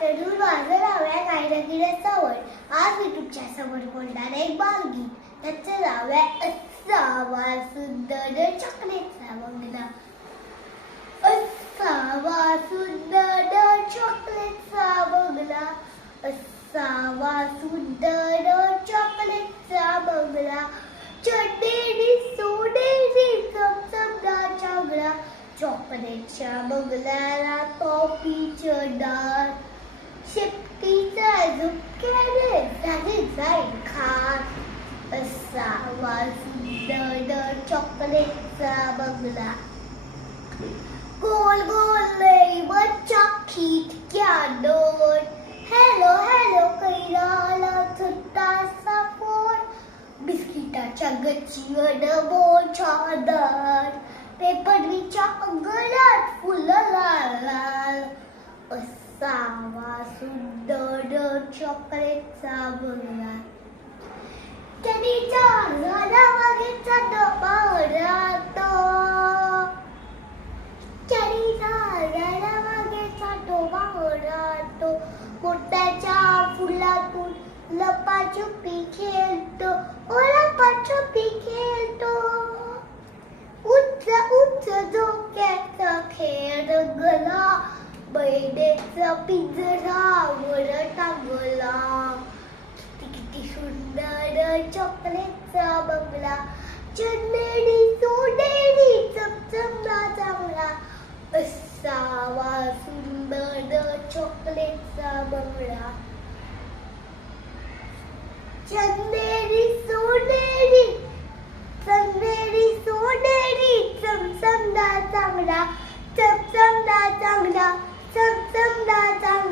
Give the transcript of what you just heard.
Afternoon माझं नाव आहे कायरागिरी चव्हाण. आज मी तुमच्या समोर बोलणार आहे बालगीत. त्याचं नाव आहे असावा सुंदर चॉकलेटचा बंगला. असावा सुंदर चॉकलेटचा बंगला. असावा सुंदर चॉकलेटचा बंगला. चढलेली सोनेरी चमचमदा चांगला. चॉकलेटच्या बंगल्याला कॉफीचं दार. शेपटीचा झुपक्याने झाले जाईल खात. असावा सुंदर चॉकलेटचा बंगला. गोल गोल लेबरच्या खिडक्यांवर हॅलो हॅलो कैराला छोटासा फोन. बिस्किटाच्या गच्चीवर मोठा दार. पेपरच्या अंगणात फुलं लाल लाल. असावा सुंदर चॉकलेटचा बंगला. कॅडीच्या झाडामागेचा डबा राहतो. कॅडीच्या झाडामागेचा डबा राहतो. मोत्याच्या फुलातून लपाछुपी खेळतो. ओ लपाछुपी खेळतो. उंच उंच झोक्याचा खेळ रंगला. बैडेचा पिंजरा वर टांगला. किती सुंदर चॉकलेटचा बंगला. चंदेरी सोनेरी चमचमदा चांगला. असावा सुंदर चॉकलेटचा बंगला. चंदेरी सोनेरी चंदेरी सोनेरी चमचमदा चांगला. चमचमदा चांगला. चमचमदा चांगला.